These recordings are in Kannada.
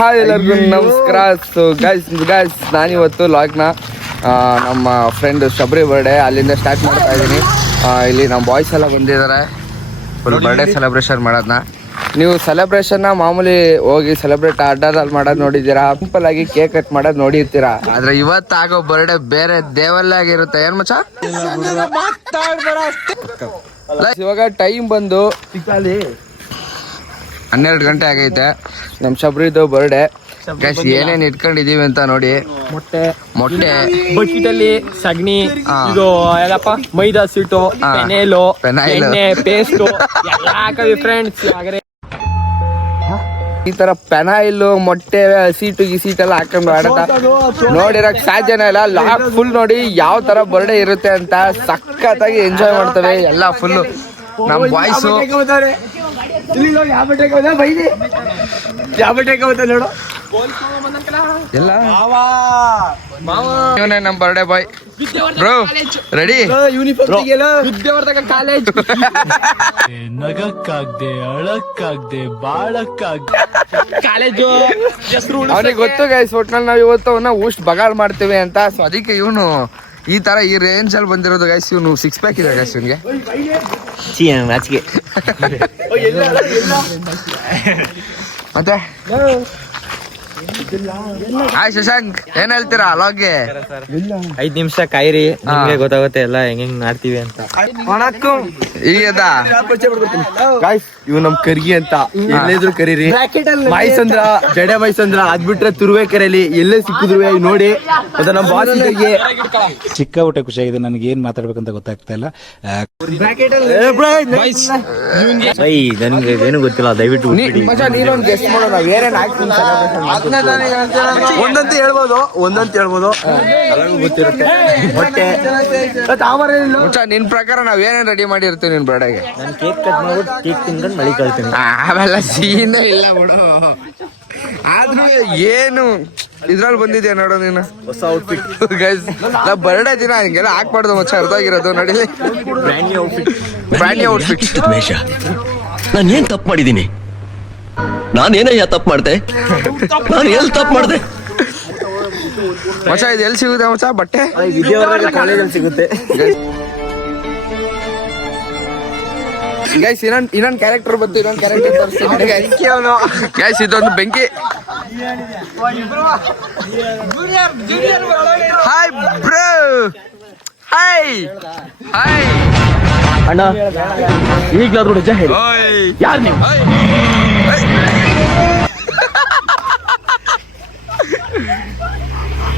ಹಾಯ್ ಎಲ್ಲರಿಗೂ ನಮಸ್ಕಾರ. ಸೊ ಗೈಸ್ ನಾನಿವತ್ತು ಲಾಗ್ನ ನಮ್ಮ ಫ್ರೆಂಡ್ ಶಬರಿ ಬರ್ಡೇ ಅಲ್ಲಿಂದ ಸ್ಟಾರ್ಟ್ ಮಾಡ್ತಾ ಇದ್ದೀನಿ. ಇಲ್ಲಿ ನಮ್ಮ ಬಾಯ್ಸ್ ಎಲ್ಲ ಬಂದಿದ್ದಾರೆ ಫುಲ್ ಬರ್ಡೇ ಸೆಲೆಬ್ರೇಷನ್ ಮಾಡೋದನ್ನ. ನೀವು ಸೆಲೆಬ್ರೇಷನ್ನ ಮಾಮೂಲಿ ಹೋಗಿ ಸೆಲೆಬ್ರೇಟ್ ಅಡ್ಡದಲ್ಲಿ ಮಾಡೋದು ನೋಡಿದ್ದೀರಾ, ಸಿಂಪಲ್ ಆಗಿ ಕೇಕ್ ಕಟ್ ಮಾಡೋದು ನೋಡಿರ್ತೀರಾ. ಆದ್ರೆ ಇವತ್ತಾಗೋ ಬರ್ಡೇ ಬೇರೆ ದೇವಲ್ಲೇ ಆಗಿರುತ್ತೆ. ಏನ್ ಮಚ್ಚ? ಇವಾಗ ಟೈಮ್ ಬಂದು 12 ಗಂಟೆ ಆಗೈತೆ. ನಮ್ಮ ಶಬರಿದು ಬರ್ಡೇ. ಗೈಸ್ ಏನೇನ್ ಇಟ್ಕೊಂಡಿದೀವಿ ಅಂತ ನೋಡಿ. ಮೊಟ್ಟೆ ಬಕೆಟ್ ಅಲ್ಲಿ ಸಗಣಿ, ಇದು ಏನಪ್ಪ ಮೈದಾ ಸಿಟ್ಟು, ಪೆನೇಲು, ಎಣ್ಣೆ, ಪೇಸ್ಟ್ ಎಲ್ಲ ಹಾಕವಿ ಫ್ರೆಂಡ್ಸ್. ಈ ತರ ಪೆನಾಯಿಲ್, ಮೊಟ್ಟೆ, ಸೀಟ್ ಎಲ್ಲ ಹಾಕೊಂಡು ಆಡತ್ತ ನೋಡಿರಕ್ ಸಾಧ್ಯನೇ ಇಲ್ಲ. ಲಾಕ್ ಫುಲ್ ನೋಡಿ ಯಾವ ತರ ಬರ್ಡೇ ಇರುತ್ತೆ ಅಂತ ಸಖತ್ತಾಗಿ ಎಂಜಾಯ್ ಮಾಡ್ತೇವೆ ಎಲ್ಲ ಫುಲ್. ನಮ್ ಬಾಯ್ಸ್ ಎಲ್ಲ ಇವನೇ ನಮ್ birthday boy. Bro ready? Vidyavardhaka college. ನಗಕ್ಕಾಗ್ದೆ, ಅಳಕ್ಕಾಗ್ದೆ, ಬಾಳಕ್ಕಾಗ್ದೆ ಕಾಲೇಜು ಅವನಿಗೆ ಗೊತ್ತು ಗೈಸ್. ಒಟ್ನಲ್ಲಿ ನಾವ್ ಇವತ್ತು ಅವನ್ನ ಊಸ್ಟ್ ಬಗಾಲ್ ಮಾಡ್ತೇವೆ ಅಂತ. ಸೊ ಅದಕ್ಕೆ ಇವನು ಈ ತರ ಈ ರೇಂಜ್ ಅಲ್ಲಿ ಬಂದಿರೋದು ಗೈಸ್. ಇವನು 6 ಪ್ಯಾಕ್ ಇದೆ ಗೈಸ್ ಇವನ್ಗೆ. ಮತ್ತೆ ಹಾಯ್ ಶಶಾಂಕ್, ಏನ್ ಹೇಳ್ತೀರಾ ಲಾಗ್ಗೆ? 5 ನಿಮಿಷ ಕಾಯಿರಿ, ನಿಮ್ಗೆ ಗೊತ್ತಾಗುತ್ತೆ ಎಲ್ಲ ಹೆಂಗ್ ಮಾಡ್ತೀವಿ ಅಂತ. ಈಗ ಗಾಯ್ಸ್ ಇವ್ ನಮ್ ಕರ್ಗಿ ಅಂತ ಎಲ್ಲೇದ್ರು ಕರೀರಿ. ಮೈಸಂದ್ರ, ಜಡೆ ಮೈಸಂದ್ರ, ಅದ್ಬಿಟ್ರೆ ತುರುವೆ ಕರೆಯಲ್ಲಿ ಎಲ್ಲೇ ಸಿಕ್ಕಿದ್ರು ನೋಡಿ. ಅದು ನಮ್ಮ ಬಾಸಿಗೆ ಚಿಕ್ಕ ಊಟ ಖುಷಿಯಾಗಿದೆ. ನನಗೆ ಏನ್ ಮಾತಾಡ್ಬೇಕಂತ ಗೊತ್ತಾಗ್ತಾ ಇಲ್ಲ. ನನ್ಗೆ ಏನು ಗೊತ್ತಿಲ್ಲ, ದಯವಿಟ್ಟು ನೀನೊಂದು ಗೆಸ್ಟ್ ಮಾಡೋಣ. ಏನೇನ್ ಆಗ್ತೀನಿ ಒಂದಂತ ಹೇಳ್ಬೋದು ಗೊತ್ತಿರುತ್ತೆ. ಹೊಟ್ಟೆ ನಿನ್ ಪ್ರಕಾರ ನಾವ್ ಏನೇನ್ ರೆಡಿ ಮಾಡಿರ್ತೀವಿ ನಿನ್ ಬರ್ಡೇಗೆ? ನಾನು ಕೇಕ್ ಕಟ್ ಮಾಡ್ಬಿಟ್ಟು ಕೇಕ್ ತಿನ್ಕೊಂಡು ಮಳಿ ಕಳ್ತೀನಿ. ಆಮೇಲೆ ಸೀನೇ ಇಲ್ಲ ಬಿಡು. ಆದ್ರೂ ಏನು ಇದ್ರಲ್ಲಿ ಬಂದಿದ್ಯಾ ನೋಡೋ ನೀನು ಹೊಸ ಔಟ್ಫಿಟ್. ಗೈಸ್ ನಾ ಬರ್ಡೇ ದಿನ ಹಿಂಗೆಲ್ಲ ಹಾಕ್ಬಾರ್ದು ಮಚ್ಚ, ಅರ್ಥ ಆಗಿರೋದು ನಡಿಲಿ. Brand new outfit. ನಾನು ಏನ್ ತಪ್ಪು ಮಾಡಿದ್ದೀನಿ? ನಾನೇನಯ್ಯ ತಪ್ಪು ಮಾಡ್ದೆ? ನಾನು ಎಲ್ಲಿ ತಪ್ಪು ಮಾಡ್ದೆ ಮಚ್ಚ? ಇದು ಎಲ್ಲಿ ಸಿಗುತ್ತೆ ಮಚ್ಚ ಬಟ್ಟೆ? ವಿದ್ಯಾವರ್ಧಕ ಕಾಲೇಜಲ್ಲಿ ಸಿಗುತ್ತೆ. ಗೈಸ್ ಇನ್ನೊಂದು ಕ್ಯಾರೆಕ್ಟರ್ ಬಂತು. ಇನ್ನೊಂದು ಕ್ಯಾರೆಕ್ಟರ್ ತೋರಿಸ್ತೀನಿ ಗೈಸ್. ಇದೊಂದು ಬೆಂಕಿ. ಹಾಯ್ ಬ್ರೋ, ಹಾಯ್ ಅಣ್ಣ ಈಗ್ಲಾದ್ರೂ ನಿಜ ಹೇಳಿ, ಯಾರು ನೀವು?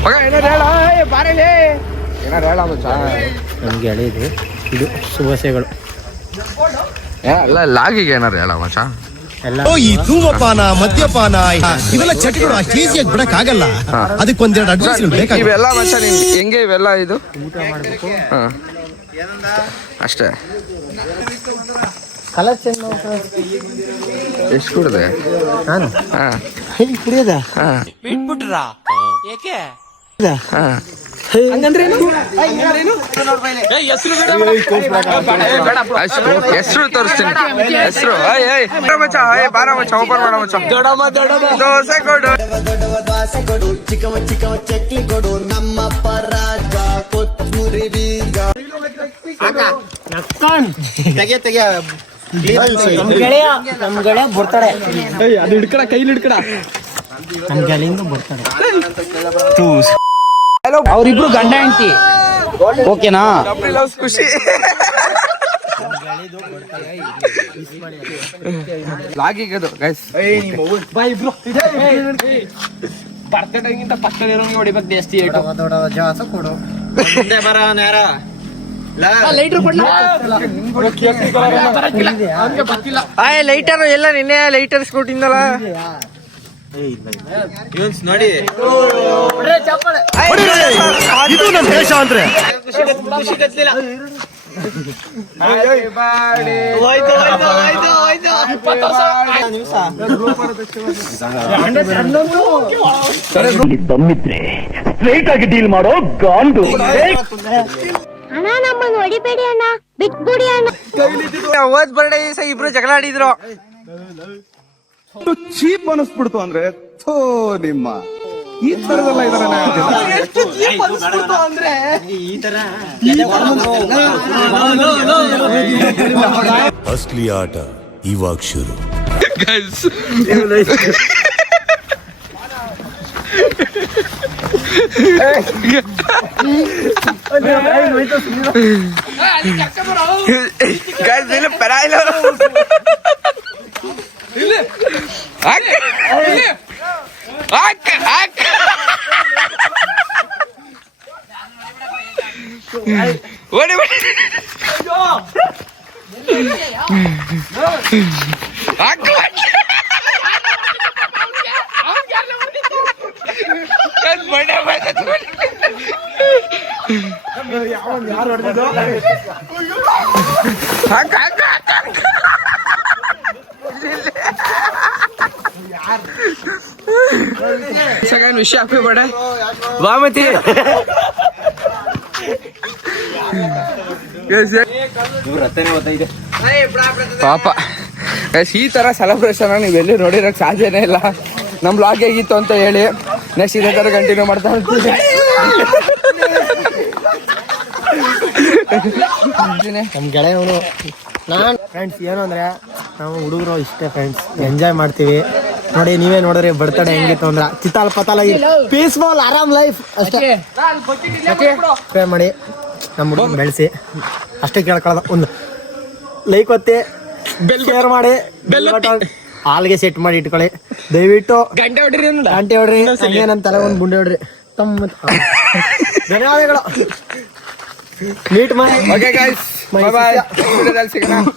ಮಗ ಏನಾರು ಹೇಳ, ಬಾರೇಲಿ ಏನಾರು ಹೇಳ ಮಚ್ಚ. ನಮ್ಗೆ ಹೇಳಿದೆ ಇದು ಶುಭಾಶಯಗಳು ಅಲ್ಲ ಲಾಗಿಗೆ ಏನಾರು ಹೇಳ ಮಚ್ಚ. ಈ ಧೂಮಪಾನ, ಮದ್ಯಪಾನ ಇವೆಲ್ಲ ಚಟಗಳು ಅಷ್ಟು ಈಸಿಯಾಗಿ ಬಿಡಕ್ ಆಗಲ್ಲ. ಅದಕ್ಕೊಂದೆರಡು ಅಡ್ವೈಸ್ ಬೇಕಾಗಿ. ಇವೆಲ್ಲ ಮಚ್ಚ ನಿನ್ ಹೆಂಗೆ ಇವೆಲ್ಲ? ಇದು ಅಷ್ಟೇ. ಕಲರ್ ಚೇಂಜ್ ಎಷ್ಟು ಕುಡ್ದೆ ನಾನು? ಕುಡಿಯೋದ? ಹೆಸರು ತೋರಿಸ್ತೀನಿ. ಹೆಸರು ಬಾರ ಮಚ್ಚ, ಓಪನ್ ಮಾಡ ಮಚ್ಚ. ದೋಸೆ ಕೊಡು, ಚಿಕ್ಕವ ಚಕ್ಲಿ ಕೊಡು, ನಮ್ಮ ಪರಾಜ ಕೊತ್ತೂರಿ ಬೀಗ. ನಮ್ ಗೆಳೆಯ ಬರ್ತಾಳೆ. ಅದು ಹಿಡ್ಕಡ, ಕೈಲಿ ಹಿಡ್ಕಡ. ನಮ್ ಗೆಳೆಯಿಂದ ಬರ್ತಾಳೆ. ಅವ್ರಿಬ್ರು ಗಂಡ ಹೆಂಡತಿ, ಓಕೆನಾ? ಖುಷಿ ಲಾಗಿಗದು ಗೈಸ್. ಬರ್ತಡೇಗಿಂತ ಫಸ್ಟ್ ಇರೋಂಗೆ ಹೊಡಿಬೇಕು ಜಾಸ್ತಿ ಏಟು. ಕೊಡು ಬರ ನೇರ ಲೈಟರ್ ಎಲ್ಲ ನಿನ್ನೆ ಲೈಟರ್ ಸ್ಕೂಟಿಂದಲ್ಲ ನೋಡಿ. ಇದು ನಮ್ಮ ದೇಶ ಅಂದ್ರೆ. ಖುಷಿ ಕತ್ಲಿಲ್ಲ. ದಮ್ಮಿದ್ರೆ ಸ್ಟ್ರೈಟ್ ಆಗಿ ಡೀಲ್ ಮಾಡೋ ಗಾಂಡು. ಅಣ್ಣ ನಮ್ಮನ್ನು ಹೊಡಿಬೇಡಿ ಅಣ್ಣ, ಬಿಟ್ಬಿಡಿ ಅಣ್ಣ. ಹೋದ್ ಬರ್ಡೇ ಇಬ್ರು ಜಗಳ ಆಡಿದ್ರು. ಚೀಪ್ ಅನಿಸ್ಬಿಡ್ತು ಅಂದ್ರೆ ಅಸ್ಲಿ ಆಟ ಇವಾಗ ಶುರು. ಗೈಸ್ ಇಲ್ಲ ಪೆರಾಯಿಲ್ಲ ಓಡಿ ಓಡಿ ಸಗನ್ ವಿಷಯ ಹಾಕಿ ಬೇಡ ವಾಮತಿ ಪಾಪ ಗೈಸ್ ಈ ತರ ಸೆಲೆಬ್ರೇಷನ್ ನೀವು ಎಲ್ಲಿ ನೋಡಿರೋಕೆ ಸಾಧ್ಯನೇ ಇಲ್ಲ. ನಮ್ಮ ಬ್ಲಾಗ್ ಹೇಗಿತ್ತು ಅಂತ ಹೇಳಿ ನೆಕ್ಸ್ಟ್ ಇದೇ ತರ ಕಂಟಿನ್ಯೂ ಮಾಡ್ತಾ ಇರ್ತೀವಿ. ನಮ್ಮ ಗೆಳೆಯನು ನಾನು ಫ್ರೆಂಡ್ಸ್ ಏನು ಅಂದರೆ ನಾವು ಹುಡುಗರು ಇಷ್ಟೇ ಫ್ರೆಂಡ್ಸ್ ಎಂಜಾಯ್ ಮಾಡ್ತೀವಿ. ನೋಡಿ ನೀವೇ ನೋಡಿದ್ರೆ ಬರ್ತಡೇ ಹೆಂಗಿತ್ತು ಅಂದ್ರೆ ಚಿತ್ತಾಲ್ ಪತಾಲಾಗಿ ಪೀಸ್ಫುಲ್ ಆರಾಮ್ ಲೈಫ್ ಅಷ್ಟೇ. ಪ್ರೇ ಮಾಡಿ ನಮ್ಮ ಹುಡುಗನ ಬೆಳೆಸಿ ಅಷ್ಟೇ ಕೇಳ್ಕೊಳ್ಳೋದು. ಒಂದು ಲೈಕ್ ಒತ್ತಿ ಶೇರ್ ಮಾಡಿ ಹಾಲ್ಗೆ ಸೆಟ್ ಮಾಡಿ ಇಟ್ಕೊಳ್ಳಿ ದಯವಿಟ್ಟು. ಗಂಟೆ ಹೊಡ್ರಿ ಹಂಗೆ ನನ್ನ ತಲೆ ಒಂದು ಗುಂಡೆ ಹೊಡ್ರಿ. ತಮ್ಮ ಧನ್ಯವಾದಗಳು. ಮೀಟ್ ಮಾಡಿ. Okay guys, bye bye.